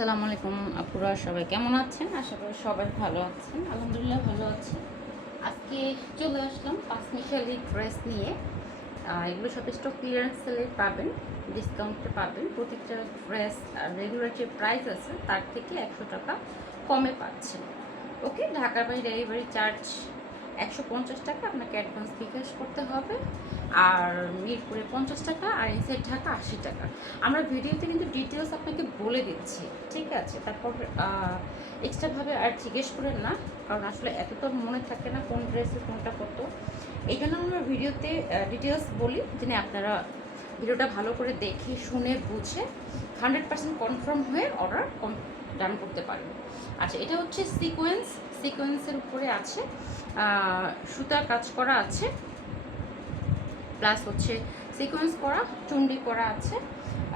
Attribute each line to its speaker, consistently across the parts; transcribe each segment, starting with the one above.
Speaker 1: আসসালামু আলাইকুম আপুরা, সবাই কেমন আছেন? আশা করি সবাই ভালো আছেন। আলহামদুলিল্লাহ ভালো আছি। আজকে চলে আসলাম পাঁচ মিশালি ড্রেস নিয়ে। এগুলো সব স্টক ক্লিয়ারেন্স সেলে পাবেন ডিসকাউন্টে পাবেন। প্রত্যেকটা ড্রেস রেগুলার যে প্রাইস আছে, তার থেকে একশো টাকা কমে পাচ্ছেন। ওকে ঢাকার বাড়ি ডেলিভারি চার্জ একশো পঞ্চাশ টাকা। আপনাকে অ্যাডভান্স বিকাশ করতে হবে। আর মিরপুরে পঞ্চাশ টাকা আর ইনসাইড ঢাকা আশি টাকা। আমরা ভিডিওতে কিন্তু ডিটেলস আপনাকে বলে দিচ্ছি, ঠিক আছে? তারপর এক্সট্রাভাবে আর জিজ্ঞেস করেন না, কারণ আসলে এত তো মনে থাকে না কোন ড্রেসে কোনটা কত। এই জন্য আমরা ভিডিওতে ডিটেলস বলি, যেন আপনারা ভিডিওটা ভালো করে দেখে, শুনে, বুঝে হান্ড্রেড পার্সেন্ট কনফার্ম হয়ে অর্ডার ডান করতে পারবেন আচ্ছা এটা হচ্ছে সিকোয়েন্স সিকোয়েন্সের উপরে আছে সুতার কাজ করা আছে। প্লাস হচ্ছে সিকোয়েন্স করা চুন্ডি করা আছে,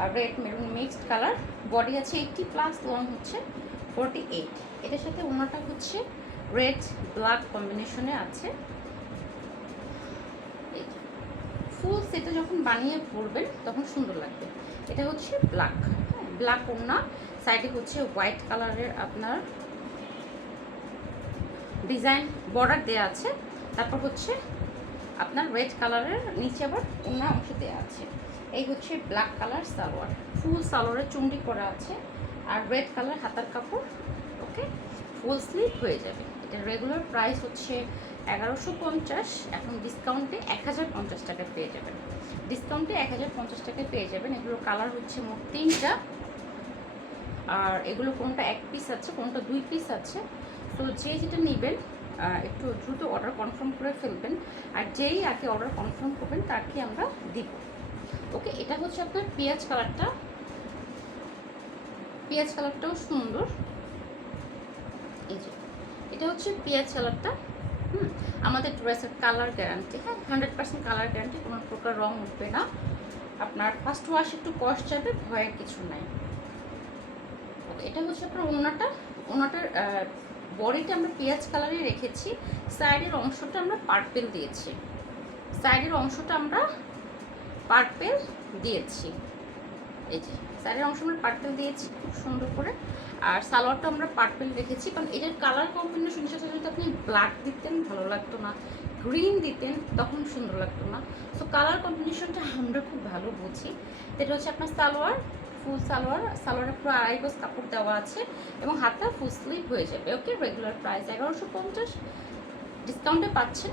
Speaker 1: আর red maroon mixed colour body আছে এইটটি প্লাস লং হচ্ছে ফোরটি এইট এটার সাথে ওনাটা হচ্ছে রেড ব্ল্যাক কম্বিনেশনে আছে। ফুল সেটে যখন বানিয়ে পরবেন তখন সুন্দর লাগবে। এটা হচ্ছে ব্ল্যাক ব্ল্যাক ওনা সাইডে হচ্ছে হোয়াইট কালারের আপনার ডিজাইন বর্ডার দেওয়া আছে, তারপর হচ্ছে আপনার রেড কালারের নিচে আবার অন্য অংশ দেওয়া আছে। এই হচ্ছে ব্ল্যাক কালার সালোয়ার। ফুল সালোয়ারের চুন্ডি করা আছে আর রেড কালার হাতার কাপড় ওকে ফুল স্লিভ হয়ে যাবে। এটা রেগুলার প্রাইস হচ্ছে এগারোশো পঞ্চাশ। এখন ডিসকাউন্টে এক হাজার পঞ্চাশ টাকায় পেয়ে যাবেন। ডিসকাউন্টে এক হাজার পঞ্চাশ টাকায় পেয়ে যাবেন। এগুলোর কালার হচ্ছে মোট তিনটা। আর এগুলো কোনটা এক পিস আছে, কোনটা দুই পিস আছে। তো যে যেটা নেবেন একটু দ্রুত অর্ডার কনফার্ম করে ফেলবেন। আর যেই আগে অর্ডার কনফার্ম করবেন তাকে আমরা দিব। ওকে এটা হচ্ছে আপনার পেঁয়াজ কালারটা পেঁয়াজ কালারটাও সুন্দর। এই যে, এটা হচ্ছে পেঁয়াজ কালারটা হুম, আমাদের ড্রেসের কালার গ্যারান্টি হ্যাঁ হান্ড্রেড পার্সেন্ট কালার গ্যারান্টি কোনো প্রকার রং উঠবে না। আপনার ফার্স্ট ওয়াশ একটু কস্ট যাবে, ভয়ের কিছু নাই। এটা হচ্ছে আপনার ওনাটা। ওনাটার বডিটা আমরা পেঁয়াজ কালারে রেখেছি, সাইডের অংশটা আমরা পার্পেল দিয়েছি। সাইডের অংশটা আমরা পার্পেল দিয়েছি। এই যে, সাইডের অংশ আমরা পার্পেল দিয়েছি, খুব সুন্দর করে। আর সালোয়ারটা আমরা পার্পেল রেখেছি, কারণ এটার কালার কম্বিনেশন সাথে যদি আপনি ব্ল্যাক দিতেন, ভালো লাগতো না। গ্রিন দিতেন, তখন সুন্দর লাগতো না। সো কালার কম্বিনেশনটা আমরা খুব ভালো বুঝি। এটা হচ্ছে আপনার সালোয়ার। ফুল সালোয়ার, সালোয়ারে পুরো আড়াই গজ কাপড় দেওয়া আছে এবং হাতটা ফুল স্লিভ হয়ে যাবে ওকে রেগুলার প্রাইস এগারোশো পঞ্চাশ। ডিসকাউন্টে পাচ্ছেন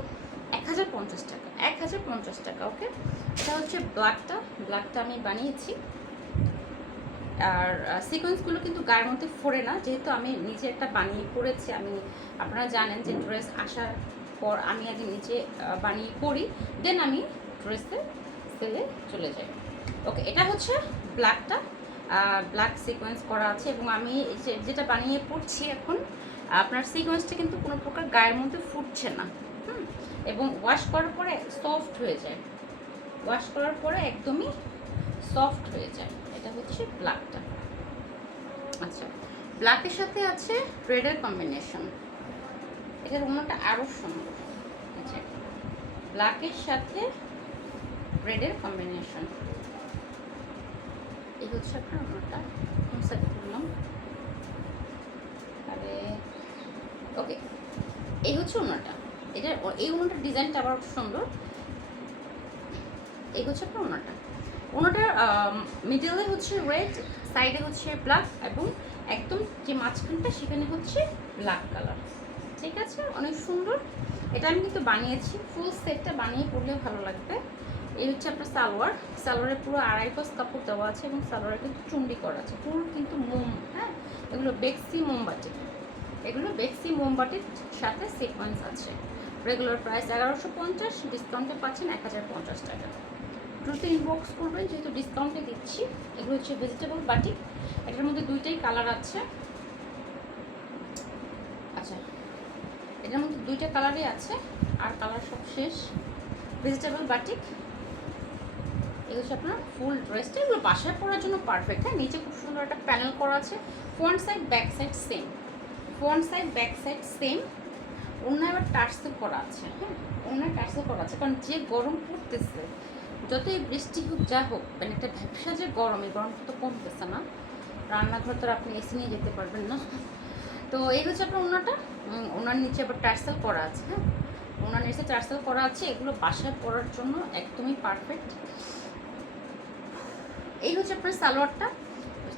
Speaker 1: এক হাজার পঞ্চাশ টাকা, এক হাজার পঞ্চাশ টাকা ওকে এটা হচ্ছে ব্ল্যাকটা ব্ল্যাকটা আমি বানিয়েছি। আর সিকোয়েন্সগুলো কিন্তু গায়ের মধ্যে ফোরে না, যেহেতু আমি নিজে একটা বানিয়ে করেছি, আমি, আপনারা জানেন যে ড্রেস আসার পর আমি আগে নিজে বানিয়ে করি দেন আমি ড্রেসে সেলে চলে যাই। ওকে এটা হচ্ছে ব্ল্যাকটা ব্ল্যাক সিকোয়েন্স করা আছে এবং আমি যেটা বানিয়ে পড়ছি এখন, আপনার সিকোয়েন্সটা কিন্তু কোনো প্রকার গায়ের মধ্যে ফুটছে না, হুম? এবং ওয়াশ করার পরে সফট হয়ে যায়। ওয়াশ করার পরে একদমই সফট হয়ে যায়। এটা হচ্ছে ব্ল্যাকটা আচ্ছা ব্ল্যাকের সাথে আছে রেডের কম্বিনেশন এটার অন্যটা আরও সুন্দর। আচ্ছা ব্ল্যাকের সাথে রেডের কম্বিনেশন এই হচ্ছে আপনার অন্যটা সেট করলাম আরে ওকে এই হচ্ছে অন্যটা এটা, এই অন্যটার ডিজাইনটা আবার সুন্দর। এই হচ্ছে আপনার ওনাটা। ওনাটার মিডলে হচ্ছে রেড সাইডে হচ্ছে ব্ল্যাক এবং একদম যে মাঝখানটা, সেখানে হচ্ছে ব্ল্যাক কালার ঠিক আছে? অনেক সুন্দর। এটা আমি কিন্তু বানিয়েছি। ফুল সেটটা বানিয়ে পরলে ভালো লাগবে। এই হচ্ছে আপনার সালোয়ার। সালোয়ারে পুরো আড়াই গজ কাপড় দেওয়া আছে এবং সালোয়ারে কিন্তু চুন্ডি করা আছে। পুরো কিন্তু মোম হ্যাঁ? এগুলো বেক্সি মোমবাটি এগুলো বেক্সি মোমবাটির সাথে সিকোয়েন্স আছে। রেগুলার প্রাইস এগারোশো পঞ্চাশ ডিসকাউন্টে পাচ্ছেন এক হাজার পঞ্চাশ টাকা। দ্রুত ইনবক্স করবেন, যেহেতু ডিসকাউন্টে দিচ্ছি। এগুলো হচ্ছে ভেজিটেবল বাটি। এটার মধ্যে দুইটাই কালার আছে। আচ্ছা এটার মধ্যে দুইটা কালারই আছে। আর কালার সব শেষ। ভেজিটেবল বাটিক এই হচ্ছে আপনার ফুল ড্রেসটা এগুলো বাসায় পরার জন্য পারফেক্ট হ্যাঁ নিচে খুব সুন্দর একটা প্যানেল করা আছে। Front side back side same front side back side same অন্য আবার টার্সেল করা আছে। হ্যাঁ অন্য টার্সেল করা আছে। কারণ যে গরম পড়তেছে, যতই বৃষ্টি হোক, যা হোক মানে একটা ব্যবসা যে গরম, এই গরমটা তো কমতেছে না। রান্নাঘর তো আপনি এসি নিয়ে যেতে পারবেন না। তো এই হচ্ছে আপনার ওনাটা ওনার নিচে আবার টার্সেল করা আছে। হ্যাঁ ওনার নিচে টার্সেল করা আছে। এগুলো বাসায় পরার জন্য একদমই পারফেক্ট এই হচ্ছে আপনার সালোয়ারটা।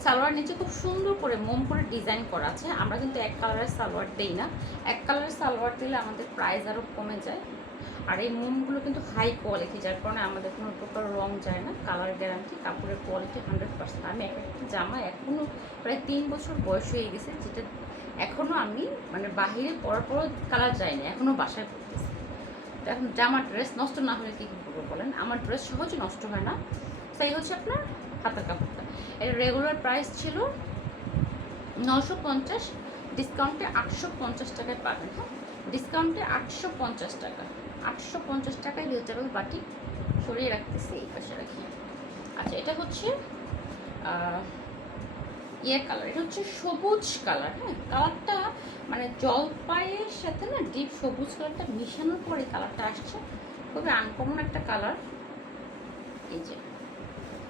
Speaker 1: সালোয়ার নিচে খুব সুন্দর করে মোম করে ডিজাইন করা আছে। আমরা কিন্তু এক কালারের সালোয়ার দিই না। এক কালারের সালোয়ার দিলে আমাদের প্রাইস আরও কমে যায়। আর এই মোমগুলো কিন্তু হাই কোয়ালিটি যার কারণে আমাদের কোনো প্রকার রং যায় না। কালার গ্যারান্টি কাপড়ের কোয়ালিটি হান্ড্রেড পার্সেন্ট আমি এক একটা জামা এখনও প্রায় তিন বছর বয়স হয়ে গেছে, যেটা এখনও আমি মানে বাহিরে পরার পরও কালার যায়নি। এখনও বাসায় পরতেছি। তো এখন জামার ড্রেস নষ্ট না হলে কী করব বলেন? আমার ড্রেস সহজে নষ্ট হয় না। সেই হচ্ছে আপনার হাতের কাপড়টা। এটা রেগুলার প্রাইস ছিল নশো পঞ্চাশ ডিসকাউন্টে আটশো পঞ্চাশ টাকায় পাবেন হ্যাঁ? ডিসকাউন্টে আটশো পঞ্চাশ টাকা। আটশো পঞ্চাশ টাকায় রিউজেবল বাটি সরিয়ে রাখতেছি এই পাশে রাখি। আচ্ছা এটা হচ্ছে ইয়ে কালার এটা হচ্ছে সবুজ কালার হ্যাঁ? কালারটা মানে জলপাইয়ের সাথে না ডিপ সবুজ কালারটা মিশানোর পরে কালারটা আসছে। খুবই আনকমন একটা কালার এই যে।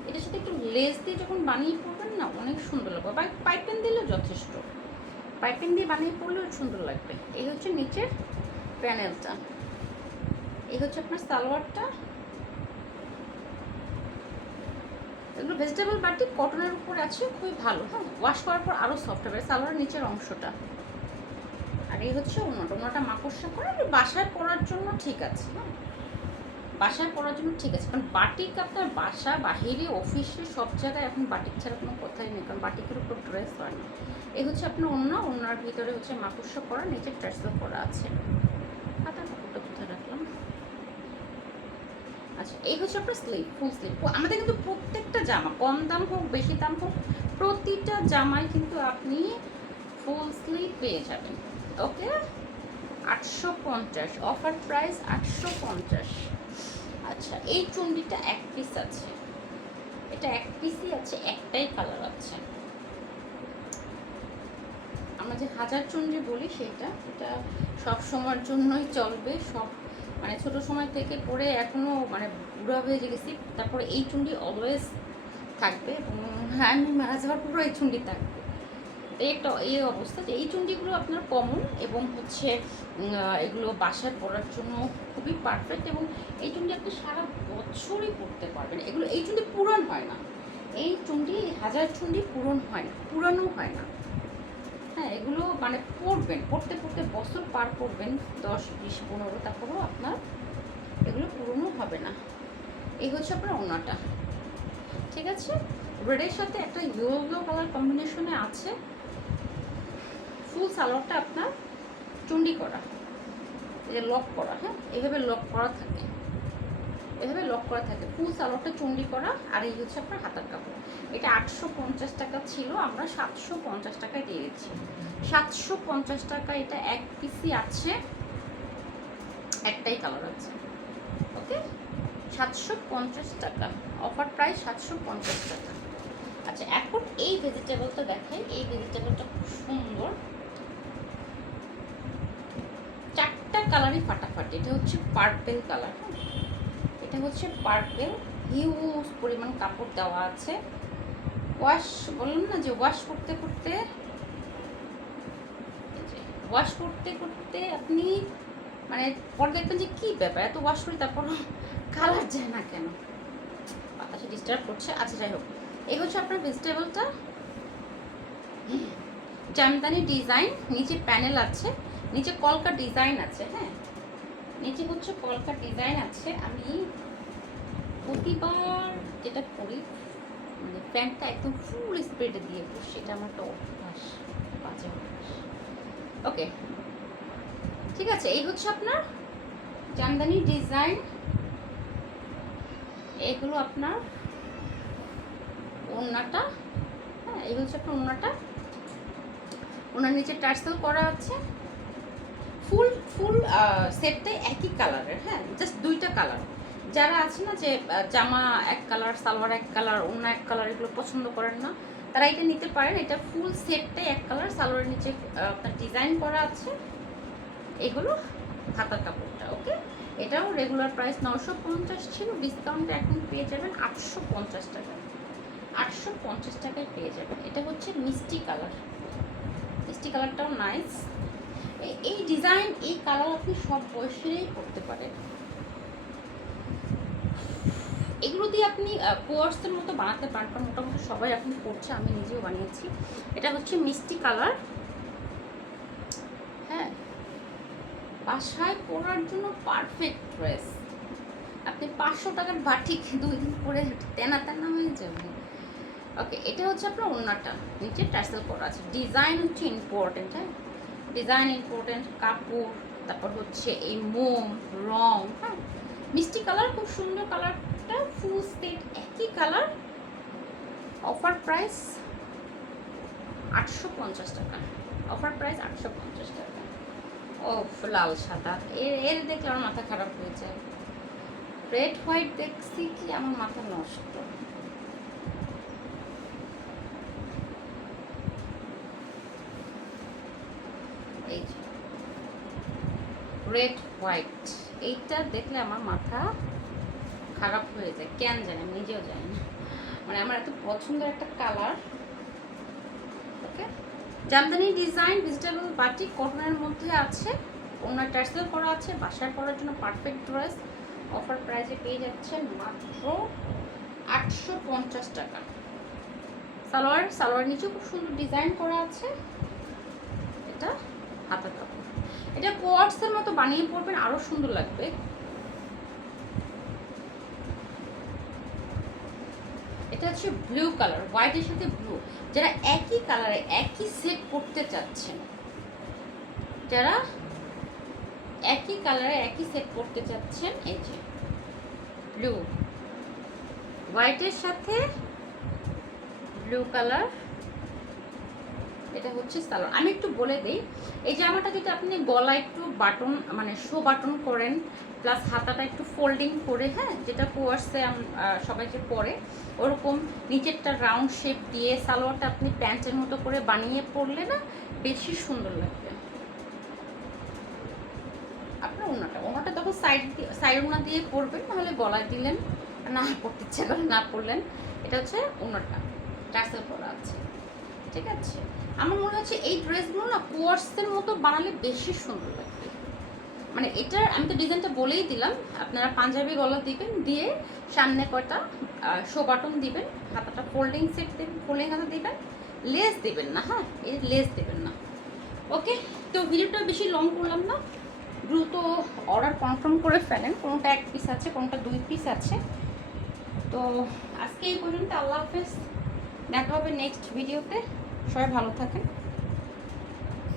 Speaker 1: এটার সাথে একটু লেস দিয়ে যখন বানিয়ে পড়বেন না, অনেক সুন্দর লাগবে। বা পাইপেন দিলেও যথেষ্ট। পাইপেন দিয়ে বানিয়ে পড়লেও সুন্দর লাগবে। এই হচ্ছে নিচের প্যানেলটা। এই হচ্ছে আপনার সালোয়ারটা। এগুলো ভেজিটেবল বাটি কটনের উপর আছে, খুবই ভালো। হ্যাঁ ওয়াশ করার পর আরও সফট হবে। সালোয়ার নিচের অংশটা। আর এই হচ্ছে অন্যটা অন্যটা মাকড়সা করে বাসায় পরার জন্য ঠিক আছে হ্যাঁ। বাসায় পরার জন্য ঠিক আছে। কারণ বাটিক আপনার বাসা, বাহিরে অফিসে সব জায়গায় এখন বাটিক ছাড়া কোনো কথাই নেই, কারণ বাটিকের উপর ড্রেস হয় না। এই হচ্ছে আপনার অন্য অন্যার ভিতরে হচ্ছে মাকড়সা করা নিচে ট্রেসও করা আছে। হাতার কাপড়টা কোথায় রাখলাম? আচ্ছা এই হচ্ছে আপনার স্লিপ ফুল স্লিপ আমাদের কিন্তু প্রত্যেকটা জামা, কম দাম হোক, বেশি দাম হোক, প্রতিটা জামায় কিন্তু আপনি ফুল স্লিপ পেয়ে যাবেন। ওকে আটশো পঞ্চাশ অফার প্রাইস আটশো পঞ্চাশ। আচ্ছা এই চুন্ডিটা এক পিস আছে। এটা এক পিসই আছে, একটাই কালার আছে। আমরা যে হাজার চুন্ডি বলি সেটা, এটা সব সময়ের জন্যই চলবে, সব মানে ছোট সময় থেকে পড়ে এখনও মানে বুড়া হয়ে গেছি, তারপরে এই চুন্ডি অলওয়েজ থাকবে এবং আমি মারা যাওয়ার পরও এই চুন্ডি থাকবে। এই একটা এই অবস্থা যে এই চুন্ডিগুলো আপনার কমন এবং হচ্ছে এগুলো বাসায় পরার জন্য খুবই পারফেক্ট এবং এই চুন্ডি আপনি সারা বছরই পরতে পারবেন। এগুলো, এই চুন্ডি পূরণ হয় না। এই চুন্ডি হাজার চুন্ডি পূরণ হয় না, পুরানো হয় না। হ্যাঁ এগুলো মানে পড়বেন পড়তে পড়তে বছর পার করবেন, দশ, বিশ, পনেরো, তারপরেও আপনার এগুলো পুরনো হবে না। এই হচ্ছে আপনার ওনাটা। ঠিক আছে? রেডের সাথে একটা ইয়েলো কালার কম্বিনেশনে আছে। ফুল সালোয়ারটা আপনার চুন্ডি করা। এই যে লক করা হ্যাঁ? এইভাবে লক করা থাকে। এভাবে লক করা থাকে। ফুল সালোয়ারটা চুন্ডি করা আর এই হচ্ছে আপনার হাতার কাপড়। এটা আটশো পঞ্চাশ টাকা ছিল, আমরা সাতশো পঞ্চাশ টাকায় দিয়ে দিচ্ছি। সাতশো পঞ্চাশ টাকা এটা এক পিসি আছে, একটাই কালার আছে। ওকে? সাতশো পঞ্চাশ টাকা। অফার প্রায় সাতশো পঞ্চাশ টাকা। আচ্ছা এখন এই ভেজিটেবলটা দেখাই। এই ভেজিটেবলটা খুব সুন্দর। কালারই ফাটাফাটি। এটা হচ্ছে পার্পেল কালার এটা হচ্ছে পার্পেল হিউজ পরিমাণ কাপড় দেওয়া আছে। ওয়াশ বললাম না যে ওয়াশ করতে করতে ওয়াশ করতে করতে আপনি মানে পরে দেখবেন যে কী ব্যাপার, এত ওয়াশ করি তারপর কালার যায় না কেন? বাতাসে ডিস্টার্ব করছে। আচ্ছা যাই হোক। এই হচ্ছে আপনার ভেজিটেবলটা জামদানি ডিজাইন নিচে প্যানেল আছে। নিচে কলকা ডিজাইন আছে হ্যাঁ? নিচে হচ্ছে কলকা ডিজাইন আছে। আমি প্রতিবার যেটা করি মানে প্যান্টটা একদম ফুল স্প্রেডে দিয়ে বসি এটা আমার একটা অভ্যাস, বাজে ওকে ঠিক আছে, এই হচ্ছে আপনার জামদানি ডিজাইন। এগুলো আপনার ওড়নাটা হ্যাঁ এই হচ্ছে আপনার ওড়নাটা। ওনার নিচে টার্সেল করা আছে। ফুল ফুল সেটটাই একই কালারের হ্যাঁ? জাস্ট দুইটা কালার যারা আছে না যে জামা এক কালার সালোয়ার এক কালার অন্য এক কালার এগুলো পছন্দ করেন না, তারা এটা নিতে পারেন। এটা ফুল সেটটাই এক কালার সালোয়ারের নিচে আপনার ডিজাইন করা আছে। এগুলো হাতার কাপড়টা, ওকে? এটাও রেগুলার প্রাইস নশো পঞ্চাশ ছিল ডিসকাউন্টে এখন পেয়ে যাবেন আটশো পঞ্চাশ টাকা। আটশো পঞ্চাশ টাকায় পেয়ে যাবেন। এটা হচ্ছে মিষ্টি কালার মিষ্টি কালারটাও নাইস এই ডিজাইন এই কালার আপনি সব বয়সেরই করতে পারেন। এগুলো দিয়ে আপনি কোয়ার্সের মতো বানাতে পারেন, কারণ মোটামুটি সবাই এখন করছে, আমি নিজেও বানিয়েছি। এটা হচ্ছে মিষ্টি কালার হ্যাঁ বাসায় পরার জন্য পারফেক্ট ড্রেস আপনি পাঁচশো টাকার বাটিক দুই দিন পরে তেনা তেনা হয়ে যাবে। ওকে এটা হচ্ছে আপনার অন্যটা নিচে টার্সেল করা আছে। ডিজাইন হচ্ছে ইম্পর্টেন্ট হ্যাঁ? ডিজাইন ইম্পর্টেন্ট কাপড়, তারপর হচ্ছে এই মোম, রং হ্যাঁ মিষ্টি কালার খুব সুন্দর কালারটা ফুল সেট একই কালার অফার প্রাইস আটশো পঞ্চাশ টাকা অফার প্রাইস আটশো পঞ্চাশ টাকা। ও লাল সাদা, এর এর দেখলে আমার মাথা খারাপ হয়ে যায়। রেড হোয়াইট দেখছি কি, আমার মাথা নষ্ট। রেড হোয়াইট এইটা দেখলে আমার মাথা খারাপ হয়ে যায়। কেন জানি, আমি নিজেও জানি না। মানে আমার এত পছন্দের একটা colour okay jamdani design vegetable বাটি কটনের মধ্যে আছে। ওনার টার্সেল করা আছে, বাসায় পরার জন্য পারফেক্ট ড্রেস অফার প্রাইসে পেয়ে যাচ্ছেন মাত্র আটশো পঞ্চাশ টাকা। সালোয়ার সালোয়ার নিচেও খুব সুন্দর ডিজাইন করা আছে। এটা হাতা কাপড় এটা কোয়ার্টসের মতো বানিয়ে পড়বেন আরও সুন্দর লাগবে। এটা হচ্ছে ব্লু কালার হোয়াইটের সাথে ব্লু যারা একই কালারে একই সেট করতে চাচ্ছেন, যারা একই কালারে একই সেট করতে চাচ্ছেন, এই যে ব্লু হোয়াইটের সাথে ব্লু কালার এটা হচ্ছে সালোয়ার আমি একটু বলে দিই, এই জামাটা যদি আপনি গলা একটু বাটন মানে শো বাটন করেন প্লাস হাতাটা একটু ফোল্ডিং করে হ্যাঁ যেটা কোয়ার্সে সবাইকে পরে, ওরকম নিচেরটা রাউন্ড শেপ দিয়ে সালোয়ারটা আপনি প্যান্টের মতো করে বানিয়ে পরলে না বেশি সুন্দর লাগবে। আপনার ওনাটা ওনাটা তখন সাইড সাইড ওনা দিয়ে পরবেন, নাহলে গলায় দিলেন, না পড়তে ইচ্ছা করে না পরলেন, এটা হচ্ছে ওনাটা টার্সেল করা আছে। ঠিক আছে? আমার মনে হচ্ছে এই ড্রেসগুলো না কোয়ার্সের মতো বানালে বেশি সুন্দর লাগবে। মানে এটার আমি তো ডিজাইনটা বলেই দিলাম, আপনারা পাঞ্জাবি গলা দিবেন, দিয়ে সামনে কয়টা শো বাটন দিবেন, হাতাটা ফোল্ডিং সেট দেবেন ফোল্ডিং হাতা দিবেন লেস দেবেন না হ্যাঁ এই লেস দেবেন না। ওকে, তো ভিডিওটা বেশি লং করলাম না, দ্রুত অর্ডার কনফার্ম করে ফেলেন, কোনোটা এক পিস আছে, কোনোটা দুই পিস আছে। তো আজকে এই পর্যন্ত, আল্লাহ হাফেজ, দেখা হবে নেক্সট ভিডিওতে সবাই ভালো থাকেন।